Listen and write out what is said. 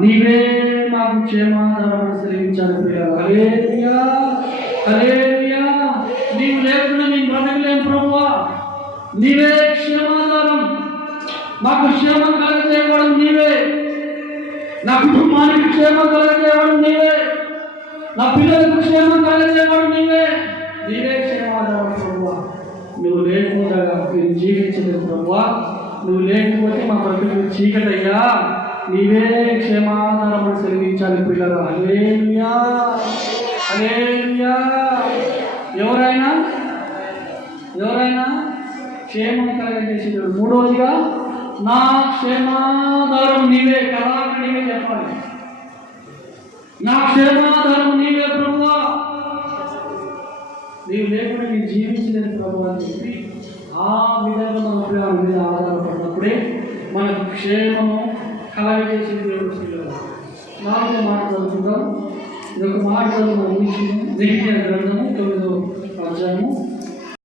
నీవే మాకు క్షేమాధారం సెలవించాలి ప్రియులారా. హల్లెలూయా, హల్లెలూయా. నీవు లేకుండా నేను బ్రతకలేను ప్రభువా. నీవే క్షేమాధారం, మాకు క్షేమం కలగజేయడం నీవే, నా కుటుంబానికి క్షేమం కలగజేయడం నీవే, నా పిల్లలకు క్షేమం కలగజేయడం నీవే. నీవే క్షేమాధారం ప్రభువా. నువ్వు లేకుండా నేను జీవించలేదు ప్రభువా. నువ్వు లేకపోతే మా బ్రతుకు చీకటయ్యా. నీవే క్షేమాధారం సెలవించాలి పిల్లలు. హల్లెలూయా, హల్లెలూయా. ఎవరైనా క్షేమం కలగజేసేవాడు. మూడవదిగా నా క్షేమాధారం నీవే. కళాక నీవే చెప్పాలి. నా క్షేమాధారం నీవే ప్రభువా. నీవు లేకుండా నేను జీవించలేని ప్రభువా అని చెప్పి ఆ విధంగా మన ప్రేమ మీద ఆధారపడినప్పుడే మనకు క్షేమము కలగజేసే దేవుడు. నాలుగో మాట చదువుకుందాం. ఇదొక మాట చదువు. నెహెమ్యా గ్రంథము 9వ అధ్యాయము